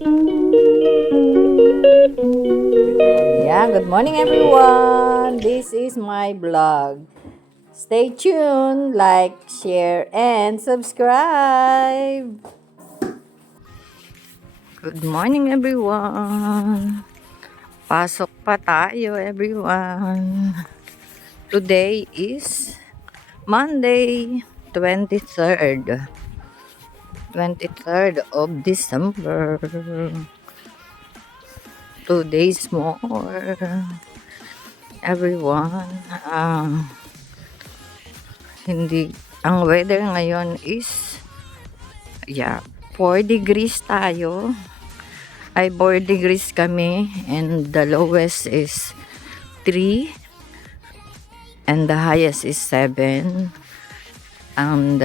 Yeah, good morning everyone. This is my vlog. Stay tuned, like, share, and subscribe. Good morning everyone. Pasok pa tayo everyone. Today is Monday, 23rd. 23rd of December. 2 days more. Everyone, hindi, ang weather ngayon is, 4 degrees tayo. Ay, 4 degrees kami, and the lowest is 3, and the highest is 7. And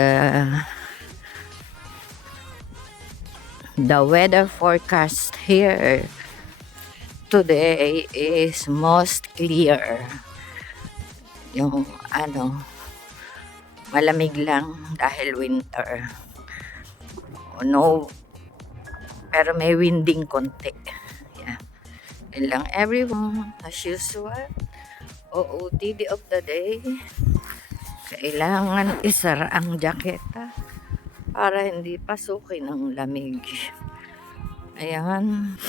the weather forecast here today is most clear. Yung malamig lang dahil winter. No, pero may winding konti. Yeah. Yun lang everyone, as usual. OOTD of the day. Kailangan isara ang jaketa para hindi pasukin ng lamig. Ayan.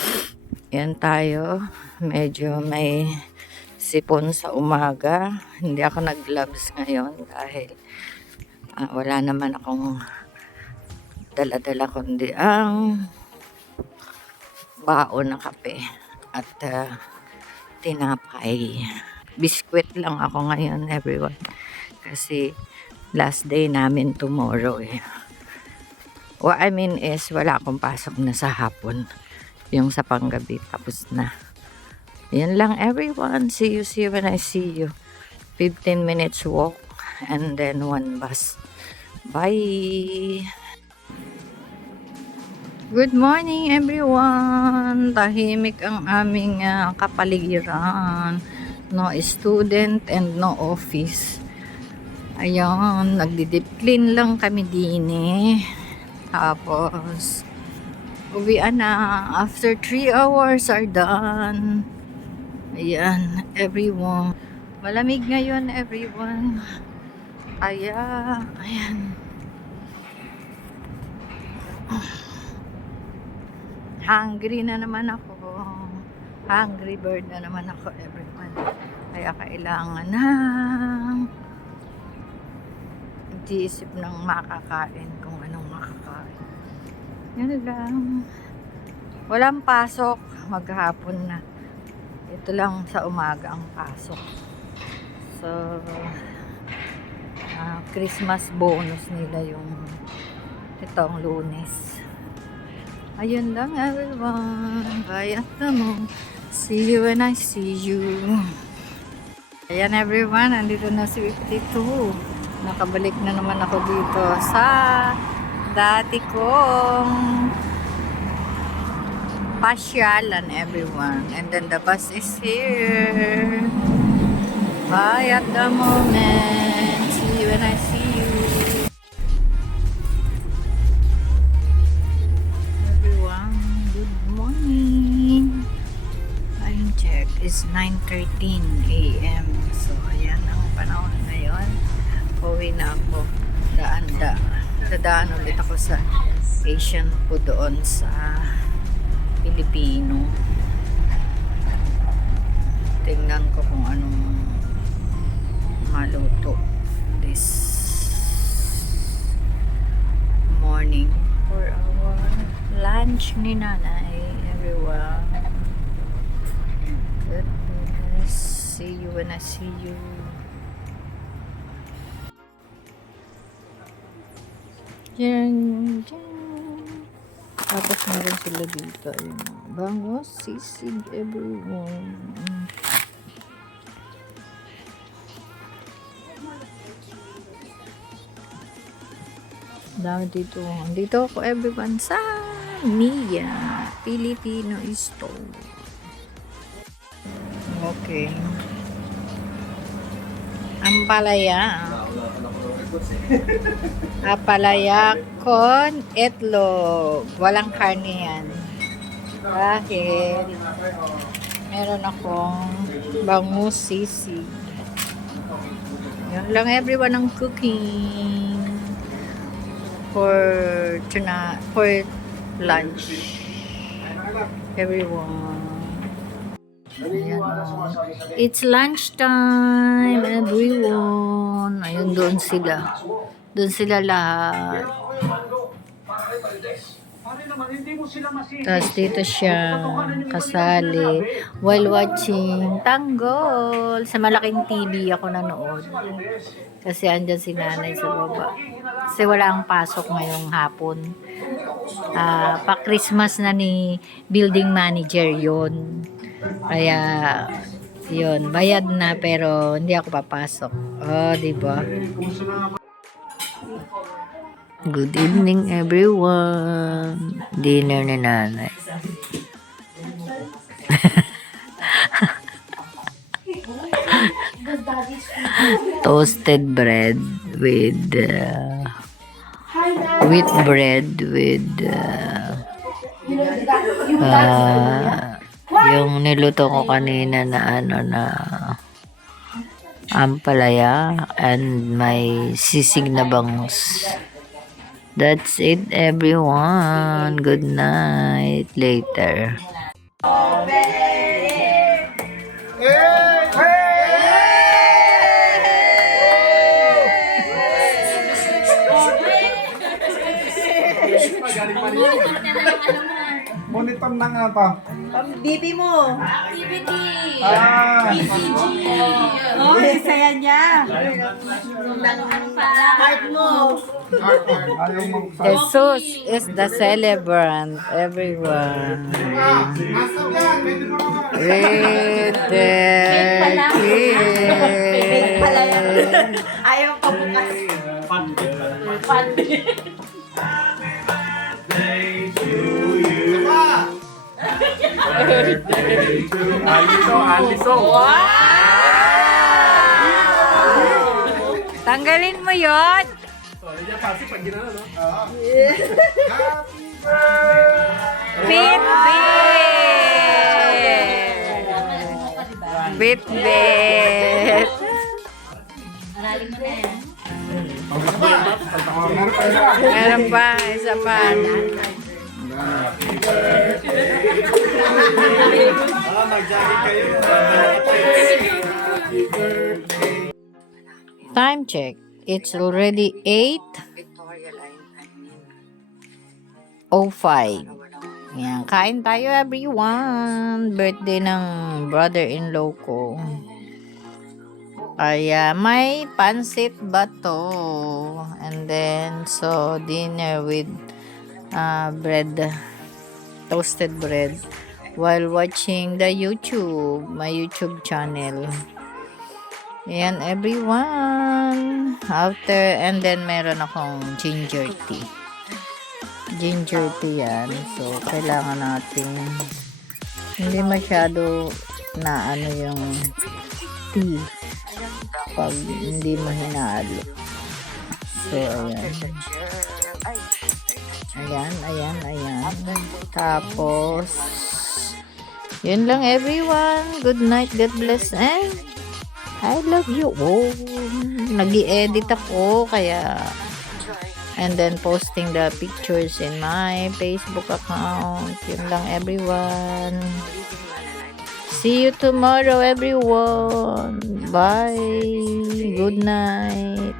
Yan tayo. Medyo may sipon sa umaga. Hindi ako nag-gloves ngayon dahil wala naman akong dala-dala kundi ang baon na kape at tinapay. Biskwit lang ako ngayon everyone. Kasi last day namin tomorrow eh. What I mean is wala akong pasok na sa hapon. Yung sa panggabi tapos na. Yan lang everyone. See you when I see you. 15 minutes walk and then 1 bus. Bye! Good morning everyone! Tahimik ang aming kapaligiran. No student and no office. Ayan, nagdi-deep clean lang kami din eh. Tapos uwian na. After 3 hours are done. Ayan, everyone. Malamig ngayon everyone. Ayan. Hungry na naman ako. Hungry bird na naman ako everyone. Kaya kailangan ng mag-iisip ng makakain kung anong makakain. Yan lang. Walang pasok. Maghapon na. Ito lang sa umaga ang pasok. So, Christmas bonus nila yung itong Lunes. Ayun lang everyone. Bye at mo. See you when I see you. Ayan everyone. Andito na si 52. Nakabalik na naman ako dito sa dati kong pasyalan everyone. And then the bus is here. Bye at the moment. See you when I see you. Everyone, good morning. Time check is 9:13 a.m. So ayan ang panahon ngayon. Uwi na ako. Dadaan ulit ako sa Asian food doon sa Pilipino. Tingnan ko kung anong maluto this morning for our lunch ni nanay everyone. Goodness. See you when I see you. Yan. Tapos meron sila dito. Ayun. Bangos, sisig, everyone. Dami dito. Dito ako everyone sa Mia Filipino store. Okay. Ampalaya. Apalaya con itlog. Walang karne yan. Dahil meron akong bangus sisig. Yun lang everyone ang cooking for lunch. Everyone. Ayan, it's lunchtime, everyone. Ayun, doon sila. Doon sila lahat. Tapos dito siya kasali while watching tanggol. Sa malaking TV ako nanood. Kasi andyan si nanay sa baba. Kasi wala ang pasok ngayong hapon. Pa-Christmas na ni building manager yon. Kaya yun, bayad na pero hindi ako papasok. Oh, di ba? Good evening everyone. Dinner ni nanay. Toasted bread with wheat bread with yung niluto ko kanina na ampalaya and may sisig na bangus. That's it everyone. Good night later. Monitor na nga pa. Bibi mo. Activity. BCG. Oh, saya niya. Heart mo. Ayaw mag Jesus is the celebrant, everyone. With the Fake pala yan. kids. Ayaw pa bukas. Tanggalin mo yon. Bit. Malalim mo na yan. Meron pa, isa pa. Time check. It's already 8:05. Yan, kain tayo everyone. Birthday ng brother-in-law ko. Kaya may pansit bato. And then, so, dinner with bread. Toasted bread. While watching the YouTube. My YouTube channel. Ayan, everyone. After, and then, meron akong ginger tea. Ginger tea yan. So, kailangan natin hindi masyado na yung tea pag hindi mo hinalo. So, ayan. Tapos, yun lang everyone. Good night. God bless. And I love you. Oh, nag-i-edit ako. Kaya, and then posting the pictures in my Facebook account. Yun lang everyone. See you tomorrow everyone. Bye. Good night.